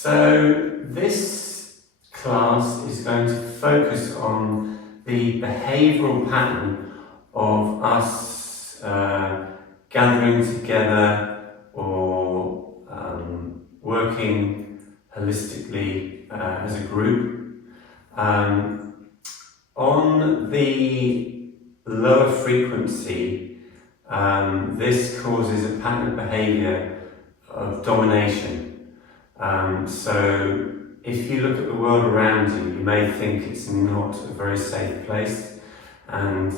So this class is going to focus on the behavioural pattern of us gathering together or working holistically as a group. On the lower frequency, this causes a pattern of behaviour of domination. So if you look at the world around you, you may think it's not a very safe place, and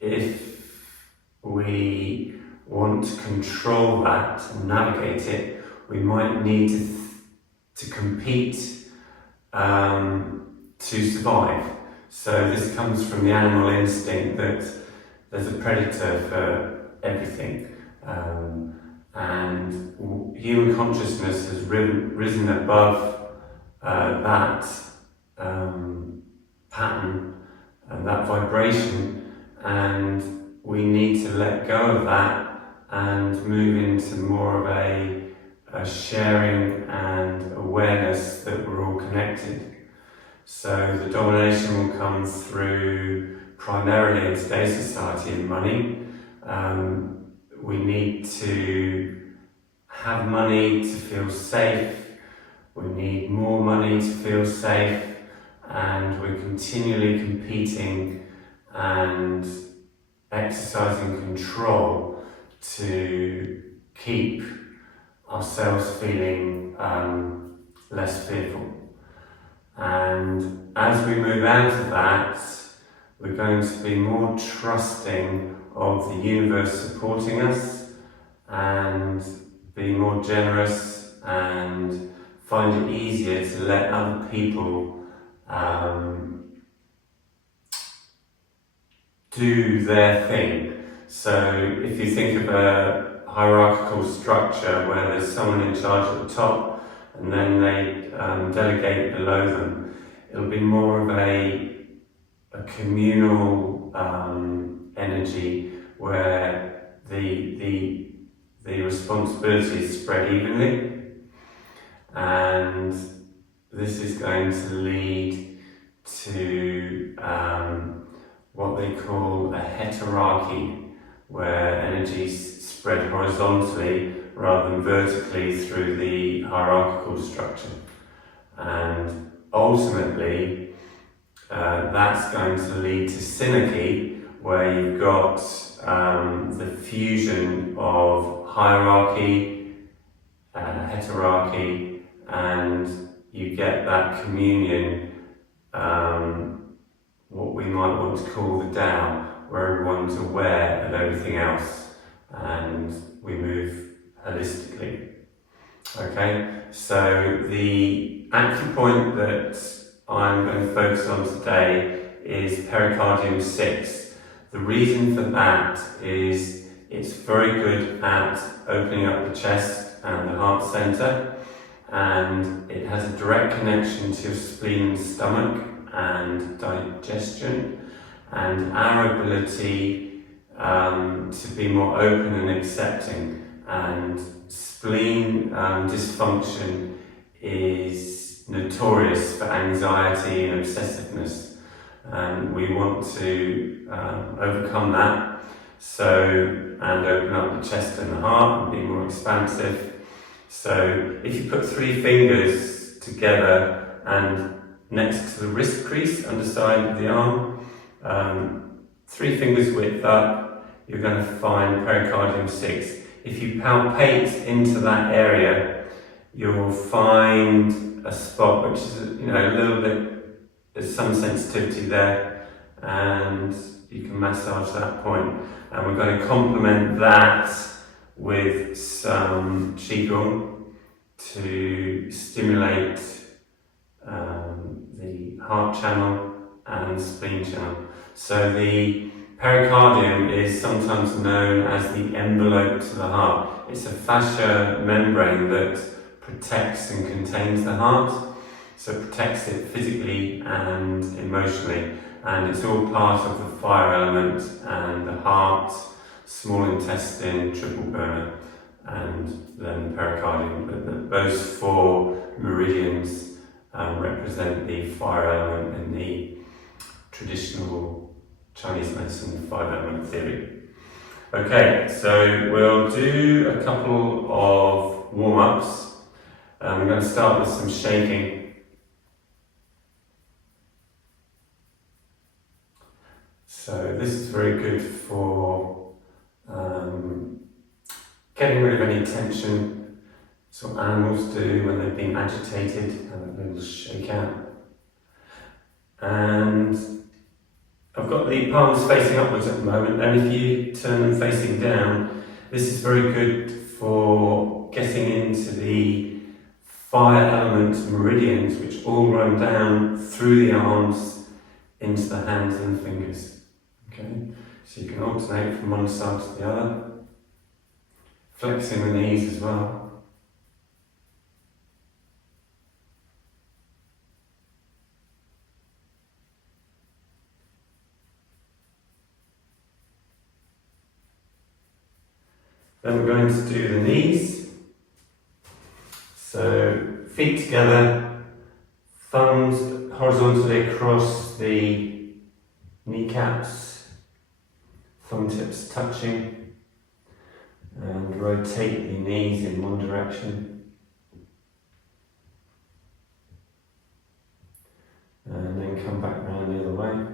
if we want to control that and navigate it, we might need to compete to survive. So this comes from the animal instinct that there's a predator for everything. And human consciousness has risen above that pattern and that vibration, and we need to let go of that and move into more of a sharing and awareness that we're all connected. So the domination will come through primarily in today's society in money. We need to have money to feel safe, we need more money to feel safe, and we're continually competing and exercising control to keep ourselves feeling less fearful. And as we move out of that, we're going to be more trusting of the universe supporting us and be more generous and find it easier to let other people do their thing. So if you think of a hierarchical structure where there's someone in charge at the top and then they delegate below them, it'll be more of a communal energy where the responsibility is spread evenly, and this is going to lead to what they call a heterarchy, where energy is spread horizontally rather than vertically through the hierarchical structure. And ultimately that's going to lead to synergy, where you've got the fusion of hierarchy and heterarchy, and you get that communion, what we might want to call the Tao, where everyone's aware of everything else and we move holistically. Okay, so the acupoint that I'm going to focus on today is pericardium 6. The reason for that is it's very good at opening up the chest and the heart center, and it has a direct connection to your spleen and stomach and digestion, and our ability to be more open and accepting. And spleen dysfunction is notorious for anxiety and obsessiveness, and we want to overcome that, and open up the chest and the heart and be more expansive. So if you put 3 fingers together and next to the wrist crease, underside of the arm, 3 fingers width up, you're going to find pericardium 6. If you palpate into that area, you'll find a spot which is a little bit, there's some sensitivity there, and you can massage that point. And we're going to complement that with some Qigong to stimulate the heart channel and the spleen channel. So the pericardium is sometimes known as the envelope to the heart. It's a fascia membrane that protects and contains the heart, so it protects it physically and emotionally, and it's all part of the fire element and the heart, small intestine, triple burner, and then the pericardium. Those 4 meridians represent the fire element in the traditional Chinese medicine 5-element theory. Okay, so we'll do a couple of warm-ups. I'm going to start with some shaking. So this is very good for getting rid of any tension. It's what animals do when they've been agitated, and they will shake out. And I've got the palms facing upwards at the moment, and if you turn them facing down, this is very good for getting into the fire element meridians, which all run down through the arms into the hands and the fingers. Okay, so you can alternate from one side to the other, flexing the knees as well. Then we're going to do the knees. So feet together, thumbs horizontally across the kneecaps, thumb tips touching, and rotate the knees in one direction. And then come back round the other way.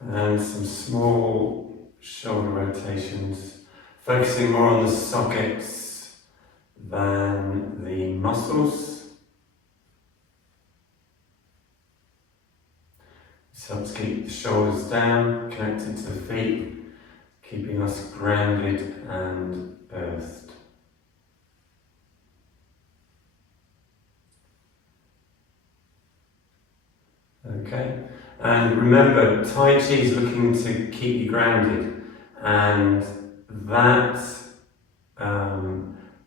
And some small shoulder rotations, focusing more on the sockets than the muscles. This helps keep the shoulders down, connected to the feet, keeping us grounded and earthed. Okay. And remember, Tai Chi is looking to keep you grounded, and that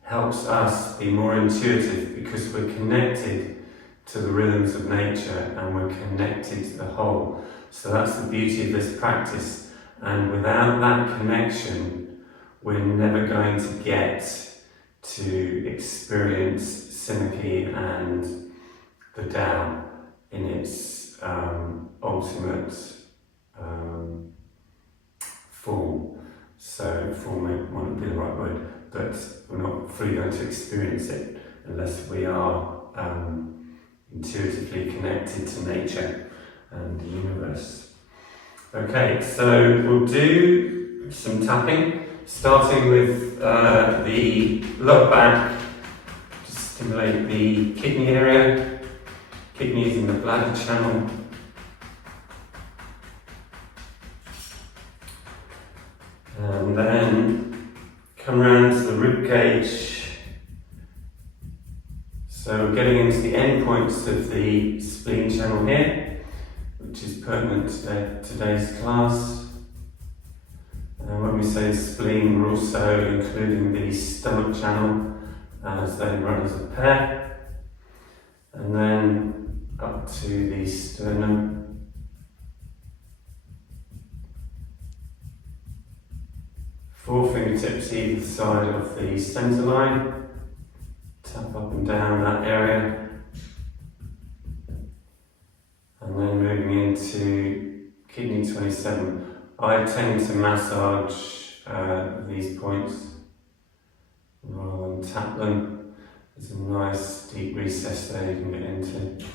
helps us be more intuitive because we're connected to the rhythms of nature and we're connected to the whole. So that's the beauty of this practice, and without that connection, we're never going to get to experience Sinaki and the Tao in its ultimate form. So form might not be the right word, but we're not fully going to experience it unless we are intuitively connected to nature and the universe. Okay, so we'll do some tapping, starting with the lower back to stimulate the kidney area. Kidneys in the bladder channel. And then come around to the rib cage. So we're getting into the end points of the spleen channel here, which is pertinent to today's class. And when we say spleen, we're also including the stomach channel as they run as a pair. And then up to the sternum. Four fingertips either side of the centre line. Tap up and down that area. And then moving into kidney 27. I tend to massage these points rather than tap them. There's a nice deep recess there you can get into.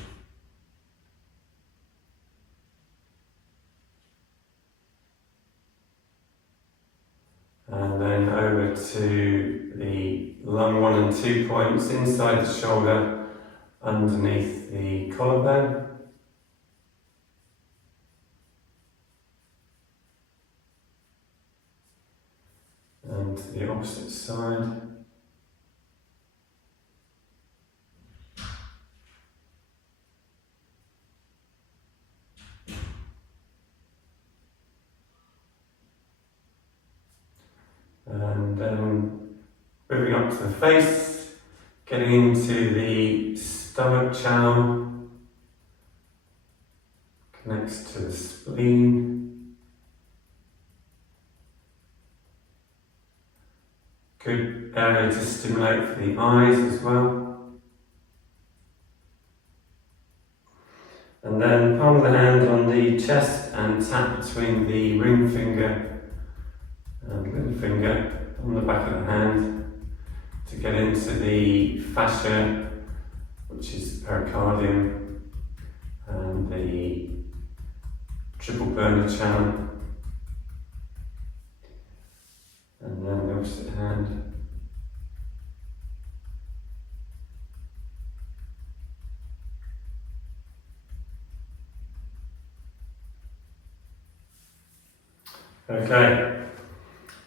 And then over to the lung 1 and 2 points inside the shoulder, underneath the collarbone. And to the opposite side. And then moving up to the face, getting into the stomach channel. connects to the spleen. Good area to stimulate for the eyes as well. And then palm of the hand on the chest and tap between the ring finger and little finger on the back of the hand to get into the fascia, which is the pericardium, and the triple burner channel. And then the opposite hand. Okay,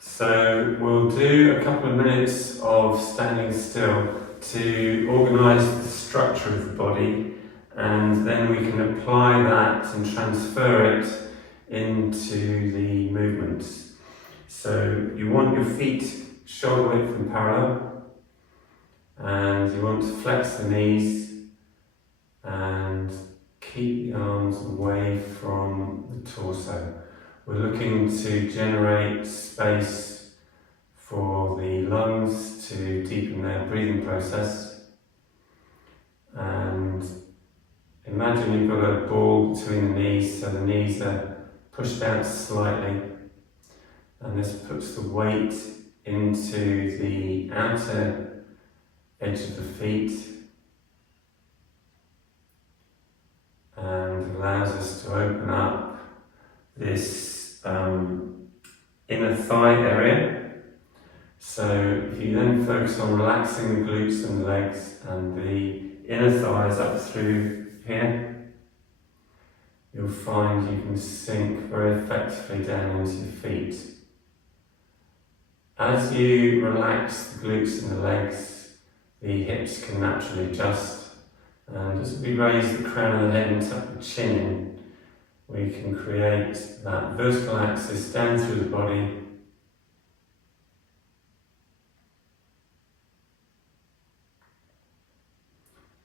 so we'll do a couple of minutes of standing still to organise the structure of the body, and then we can apply that and transfer it into the movements. So you want your feet shoulder width and parallel, and you want to flex the knees and keep the arms away from the torso. We're looking to generate space for the lungs to deepen their breathing process. And imagine you've got a ball between the knees, so the knees are pushed out slightly. And this puts the weight into the outer edge of the feet and allows us to open up this inner thigh area. So if you then focus on relaxing the glutes and the legs and the inner thighs up through here, you'll find you can sink very effectively down into your feet. As you relax the glutes and the legs, the hips can naturally adjust, and as we raise the crown of the head and tuck the chin in, we can create that vertical axis down through the body,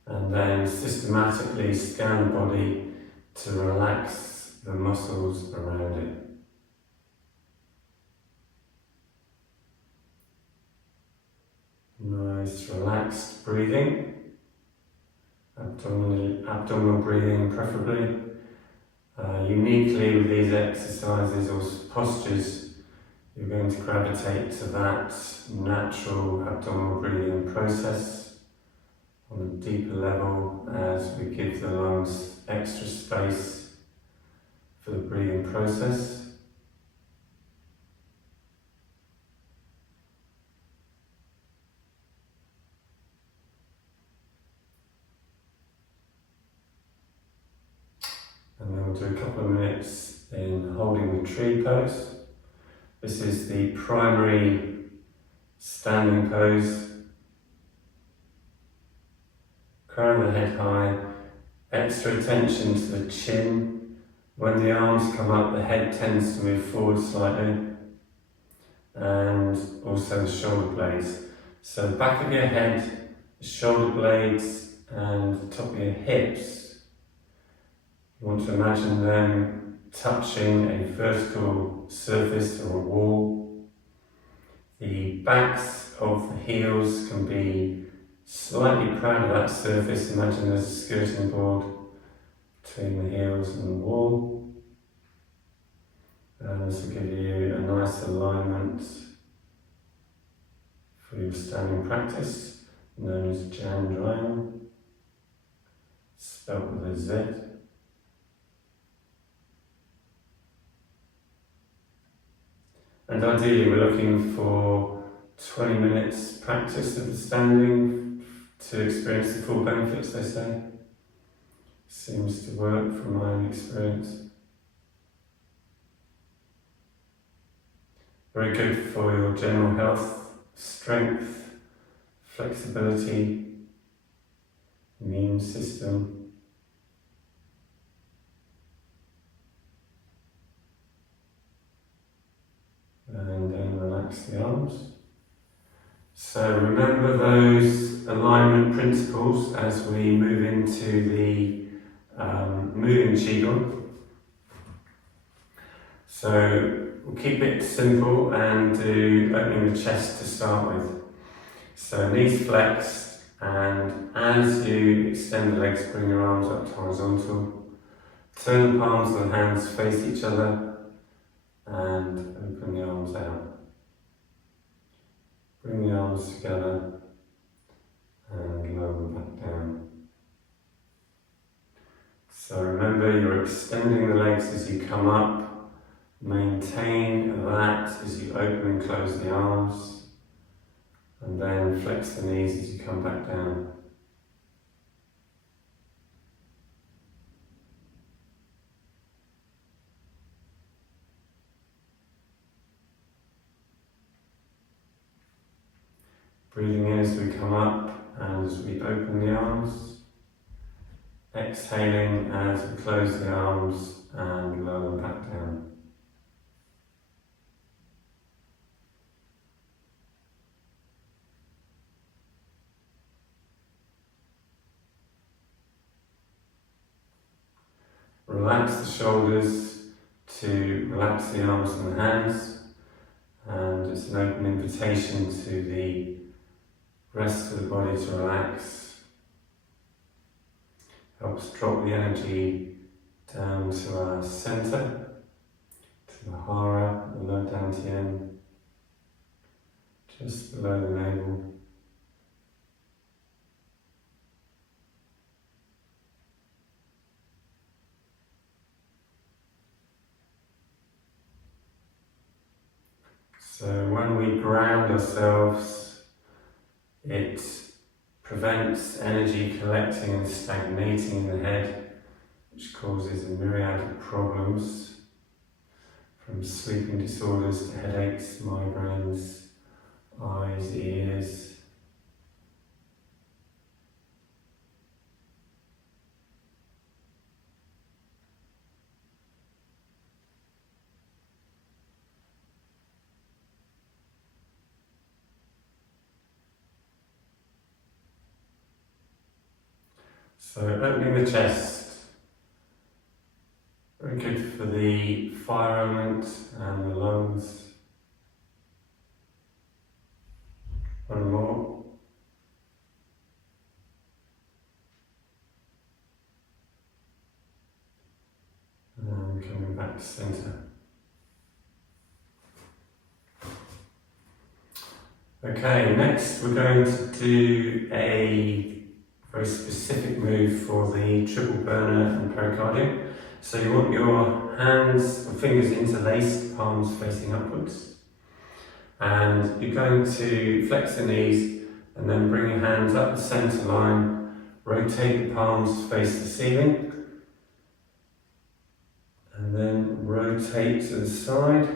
and then systematically scan the body to relax the muscles around it. Nice relaxed breathing, abdominal breathing preferably. Uniquely with these exercises or postures, you're going to gravitate to that natural abdominal breathing process on a deeper level as we give the lungs extra space for the breathing process. And then we'll do a couple of minutes in holding the tree pose. This is the primary standing pose. Crown of the head high, extra attention to the chin. When the arms come up, the head tends to move forward slightly, and also the shoulder blades. So the back of your head, the shoulder blades, and the top of your hips, you want to imagine them touching a vertical surface or a wall. The backs of the heels can be slightly proud of that surface. Imagine there's a skirting board between the heels and the wall. And this will give you a nice alignment for your standing practice, known as Jan Drying, spelled with a Z. And ideally we're looking for 20 minutes practice of the standing to experience the full benefits, they say. Seems to work from my own experience. Very good for your general health, strength, flexibility, immune system. And then relax the arms. So remember those alignment principles as we move into the moving Qigong. So we'll keep it simple and do opening the chest to start with. So knees flexed, and as you extend the legs, bring your arms up to horizontal. Turn the palms of the hands face each other and open the arms out. Bring the arms together and lower them back down. So remember, you're extending the legs as you come up. Maintain that as you open and close the arms. And then flex the knees as you come back down. Breathing in as we come up and as we open the arms. Exhaling as we close the arms and lower them back down. Relax the shoulders to relax the arms and the hands, and it's an open invitation to the rest of the body to relax. Helps drop the energy down to our center, to the hara, the low dantian, just below the navel. So when we ground ourselves, it prevents energy collecting and stagnating in the head, which causes a myriad of problems, from sleeping disorders to headaches, migraines, eyes, ears. So opening the chest, very good for the fire element and the lungs. One more. And coming back to centre. Okay, next we're going to do a very specific move for the triple burner and pericardium. So you want your hands or fingers interlaced, palms facing upwards. And you're going to flex the knees and then bring your hands up the centre line, rotate the palms face the ceiling, and then rotate to the side.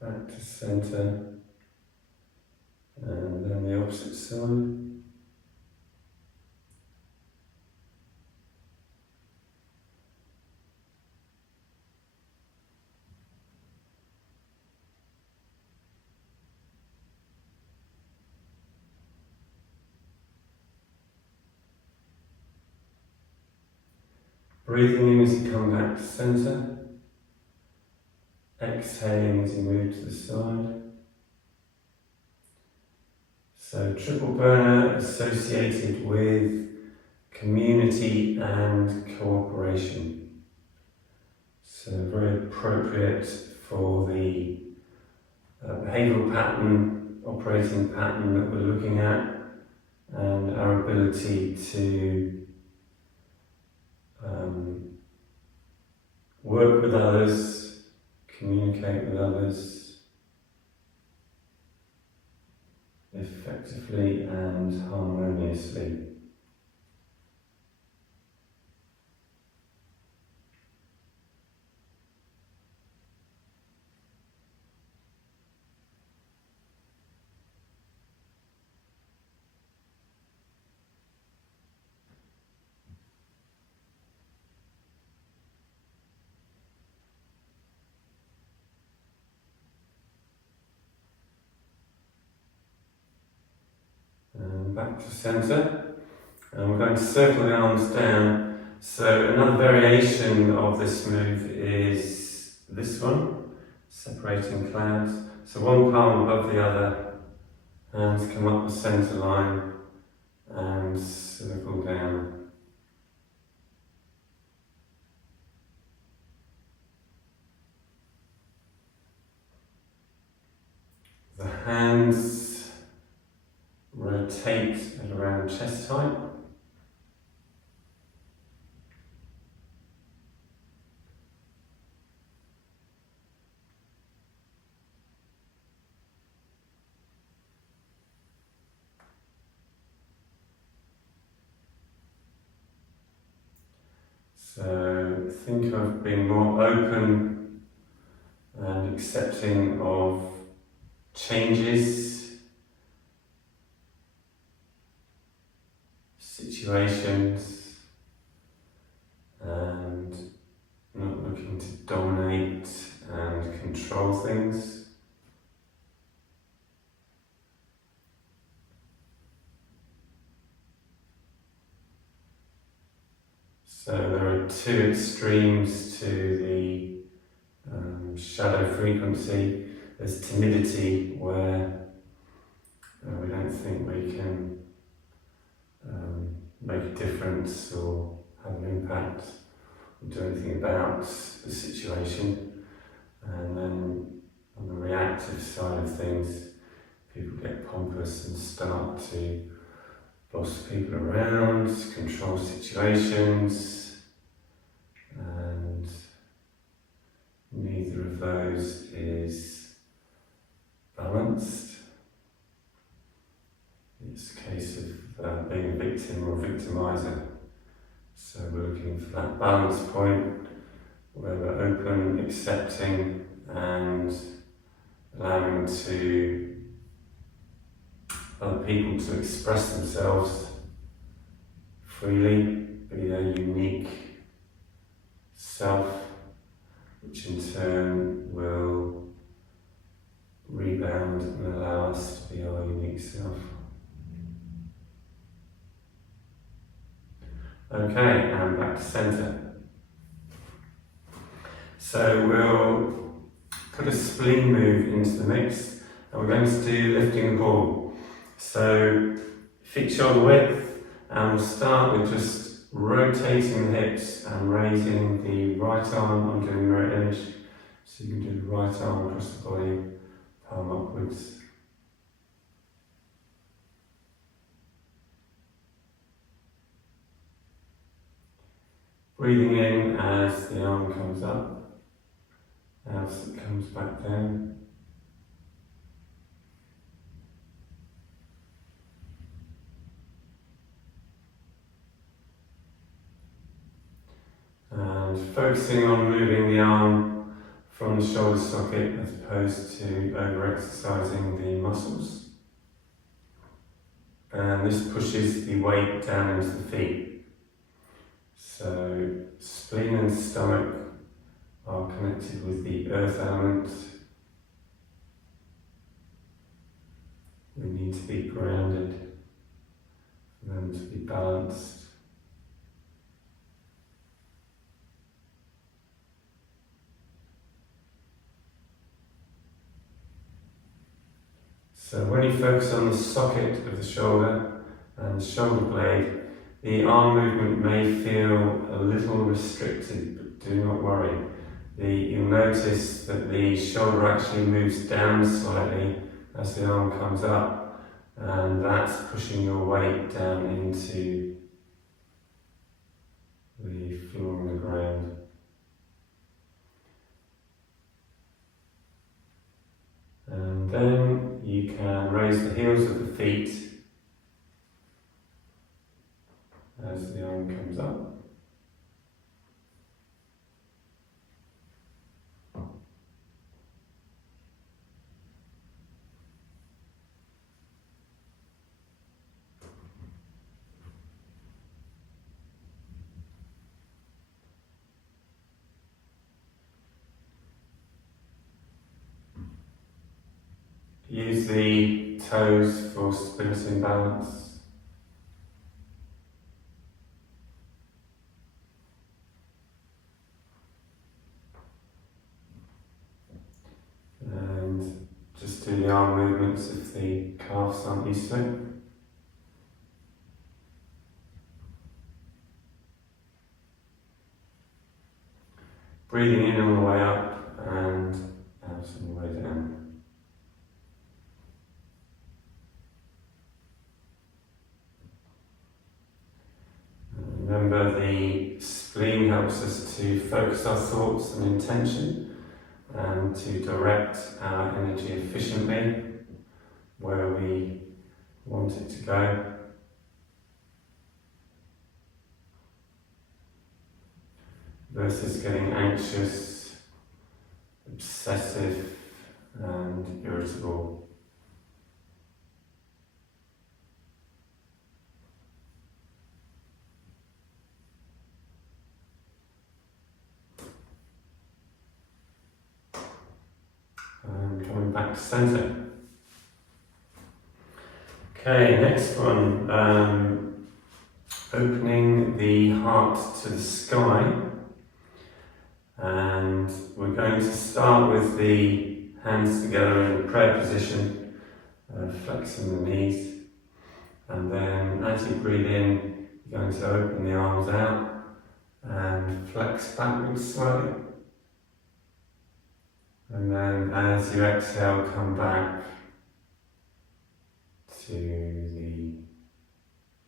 Back to centre. And then the opposite side. Breathing in as you come back to centre. Exhaling as you move to the side. So triple burner associated with community and cooperation. So very appropriate for the behavioural pattern, operating pattern that we're looking at, and our ability to work with others, communicate with others effectively and harmoniously. And back to centre, and we're going to circle the arms down So another variation of this move is this one, separating clouds. So one palm above the other, hands come up the centre line and circle down. The hands rotate at around chest height. So think of being more open and accepting of changes, situations, and not looking to dominate and control things. So there are two extremes to the shadow frequency. There's timidity, where we don't think we can make a difference or have an impact or do anything about the situation. And then on the reactive side of things, people get pompous and start to boss people around, control situations, and neither of those is balanced. It's a case of being a victim or a victimizer. So we're looking for that balance point where we're open, accepting, and allowing other people to express themselves freely, be their unique self, which in turn will rebound and allow us to be our unique self. Okay, and back to centre. So we'll put a spleen move into the mix, and we're going to do lifting the ball. So feet shoulder width, and we'll start with just rotating the hips and raising the right arm. I'm doing mirror image, so you can do the right arm across the body, palm upwards. Breathing in as the arm comes up, as it comes back down. And focusing on moving the arm from the shoulder socket as opposed to over-exercising the muscles. And this pushes the weight down into the feet. So spleen and stomach are connected with the earth element. We need to be grounded for them to be balanced. So when you focus on the socket of the shoulder and the shoulder blade, the arm movement may feel a little restricted, but do not worry. You'll notice that the shoulder actually moves down slightly as the arm comes up, and that's pushing your weight down into the floor and the ground. And then you can raise the heels of the feet as the arm comes up. Use the toes for stability and balance. do the arm movements if the calves aren't used to it. Breathing in on the way up and out on the way down. Remember, the spleen helps us to focus our thoughts and intention and to direct our energy efficiently where we want it to go. Versus getting anxious, obsessive and irritable. And coming back to centre. Okay, next one. Opening the heart to the sky. And we're going to start with the hands together in prayer position, flexing the knees. And then as you breathe in, you're going to open the arms out and flex backwards slightly. And then as you exhale, come back to the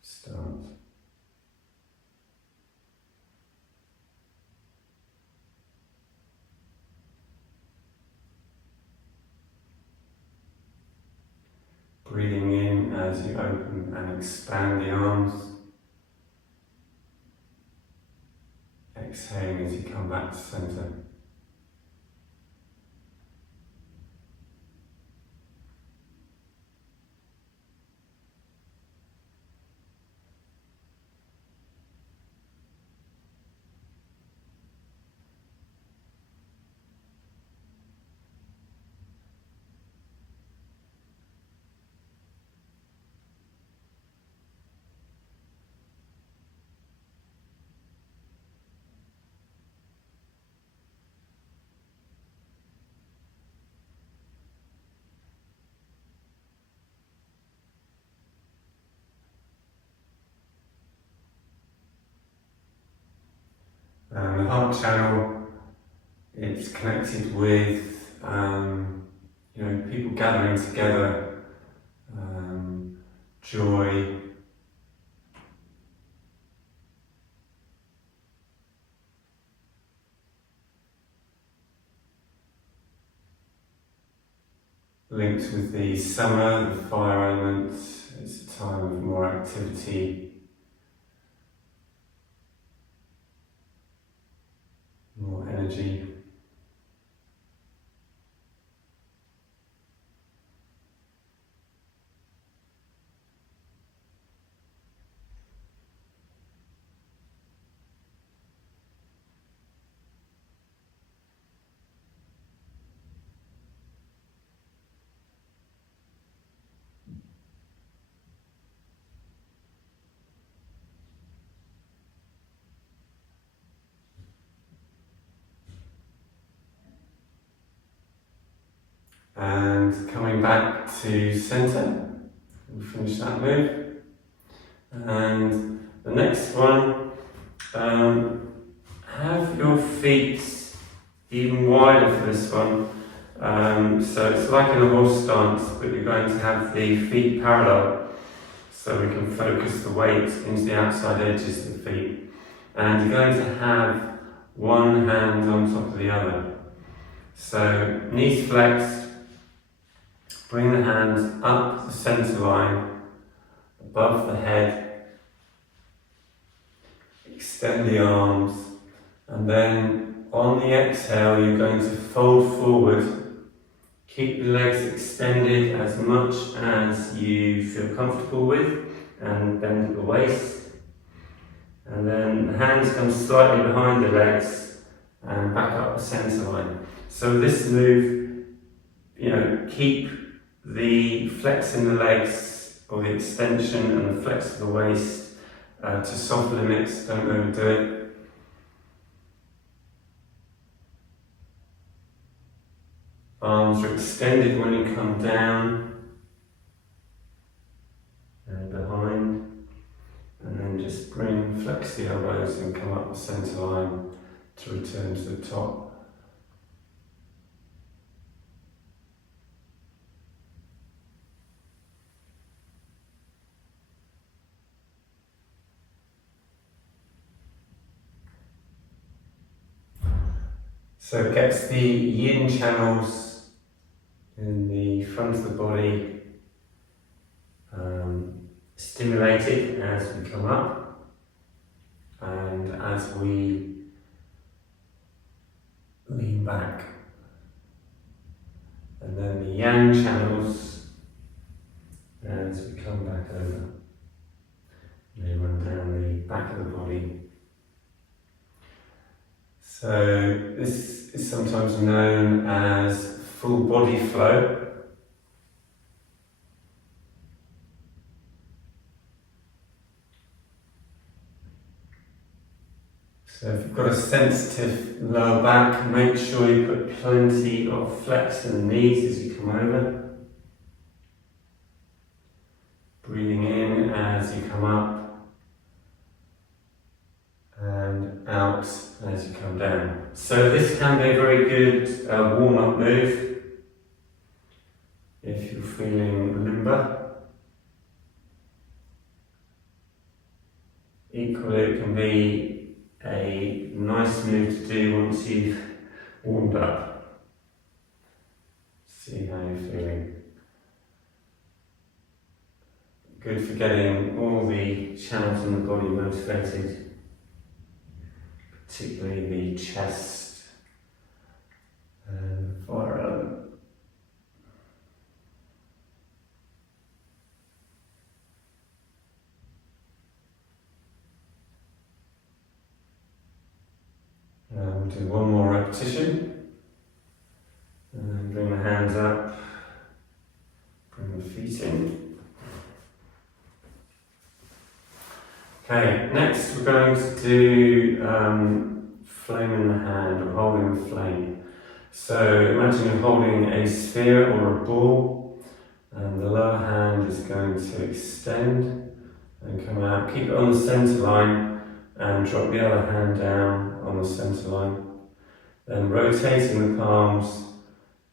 start. Breathing in as you open and expand the arms. Exhaling as you come back to centre. The heart channel, it's connected with people gathering together, joy, linked with the summer, the fire element. It's a time of more activity, more energy. And coming back to centre, we'll finish that move. And the next one, have your feet even wider for this one. So it's like in a horse stance, but you're going to have the feet parallel, so we can focus the weight into the outside edges of the feet. And you're going to have one hand on top of the other. So knees flexed. Bring the hands up the centre line, above the head, extend the arms, and then on the exhale you're going to fold forward, keep the legs extended as much as you feel comfortable with, and bend at the waist, and then the hands come slightly behind the legs and back up the centre line. So this move, keep the flex in the legs, or the extension and the flex of the waist to soft limits, don't overdo it. Arms are extended when you come down and behind, and then just flex the elbows and come up the centre line to return to the top. So it gets the yin channels in the front of the body stimulated as we come up, and as we lean back. And then the yang channels as we come back over. They run down the back of the body. So this is sometimes known as full body flow. So if you've got a sensitive lower back, make sure you put plenty of flex in the knees as you come over. Breathing in as you come up and out as you come down. So this can be a very good warm-up move if you're feeling limber. Equally, it can be a nice move to do once you've warmed up. See how you're feeling. Good for getting all the channels in the body motivated, particularly the chest and the fire element. We'll do one more repetition, and then bring the hands up, bring the feet in. Okay, next we're going to do flame in the hand, or holding the flame. So imagine you're holding a sphere or a ball, and the lower hand is going to extend and come out. Keep it on the centre line and drop the other hand down on the centre line. Then rotating the palms,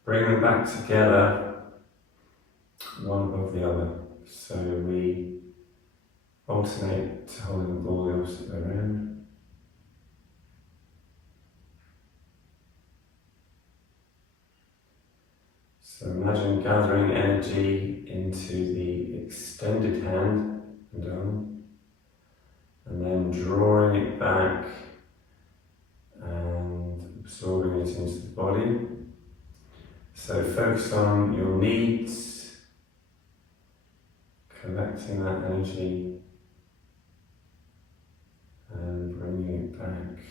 bring them back together, one above the other. So we alternate to holding the ball the opposite way around. So imagine gathering energy into the extended hand and arm, and then drawing it back and absorbing it into the body. So focus on your needs, collecting that energy and bringing it back.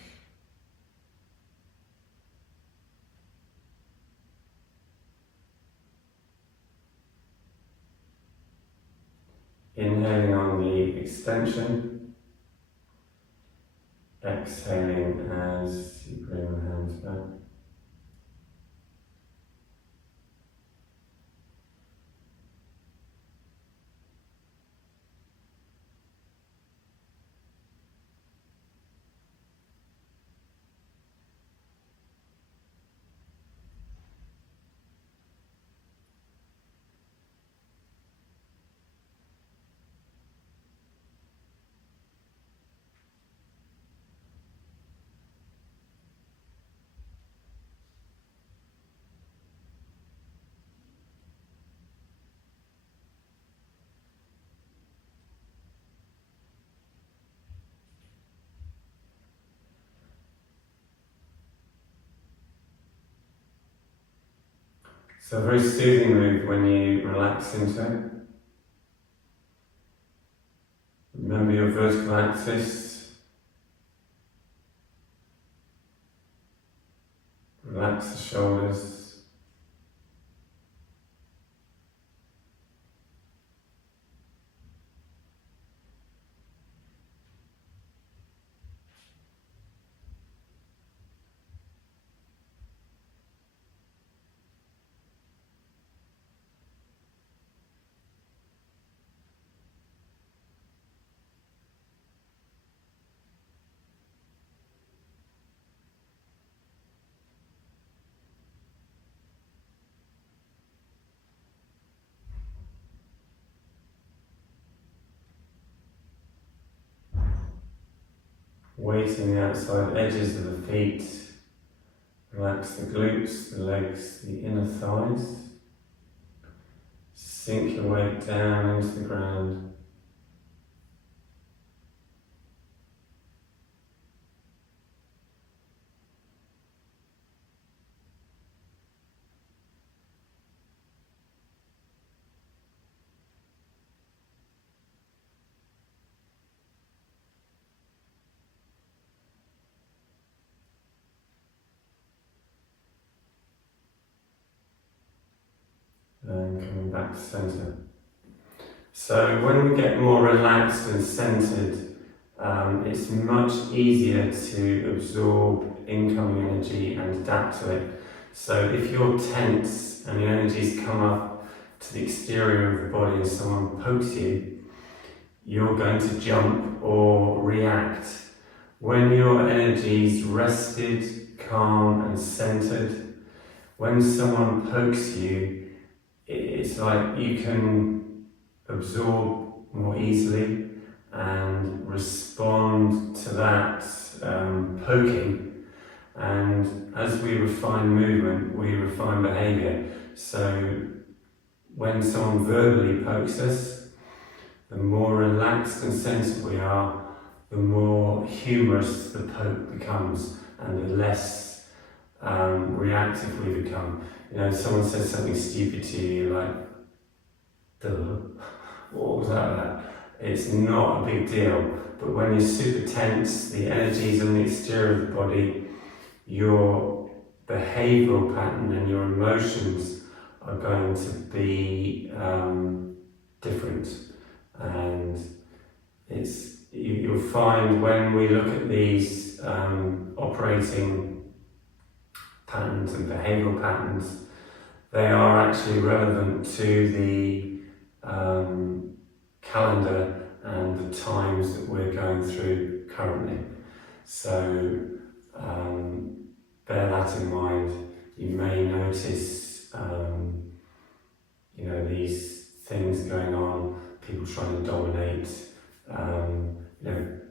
Inhaling on the extension, exhaling as you bring the hands back. So a very soothing move when you relax into it. Remember your vertical axis. Relax the shoulders. weight in the outside edges of the feet. Relax the glutes, the legs, the inner thighs. Sink your weight down into the ground. And coming back to centre. So when we get more relaxed and centred, it's much easier to absorb incoming energy and adapt to it. So if you're tense and your energies come up to the exterior of the body and someone pokes you, you're going to jump or react. When your energy's rested, calm and centred, when someone pokes you, it's like you can absorb more easily and respond to that poking. And as we refine movement, we refine behaviour. So when someone verbally pokes us, the more relaxed and centred we are, the more humorous the poke becomes and the less reactive we become. You know, someone says something stupid to you, you're like, duh, what was that about? It's not a big deal, but when you're super tense, the energies on the exterior of the body, your behavioural pattern and your emotions are going to be different. And you'll find when we look at these operating patterns and behavioural patterns, they are actually relevant to the calendar and the times that we're going through currently. So bear that in mind. You may notice these things going on, people trying to dominate,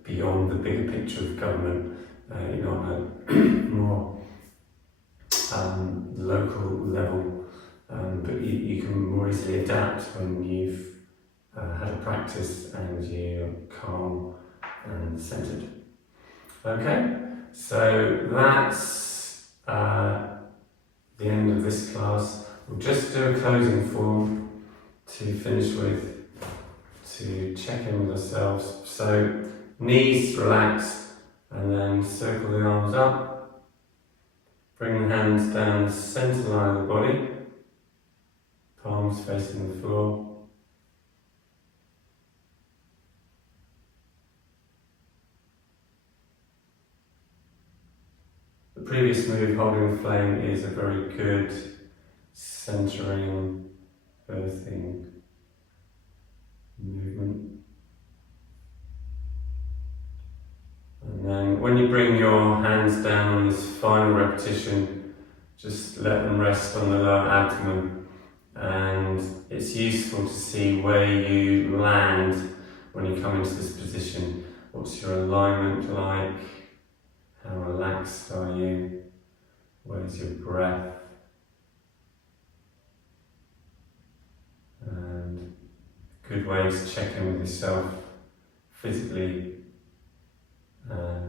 beyond the bigger picture of government, on a more local level, but you can more easily adapt when you've had a practice and you're calm and centred. Okay, so that's the end of this class. We'll just do a closing form to finish with, to check in with ourselves. So knees relaxed, and then circle the arms up. Bring the hands down the centre line of the body, palms facing the floor. The previous move, holding the flame, is a very good centering, earthing movement. And then when you bring your hands down on this final repetition, just let them rest on the lower abdomen. And it's useful to see where you land when you come into this position. What's your alignment like? How relaxed are you? Where's your breath? And good way to check in with yourself physically and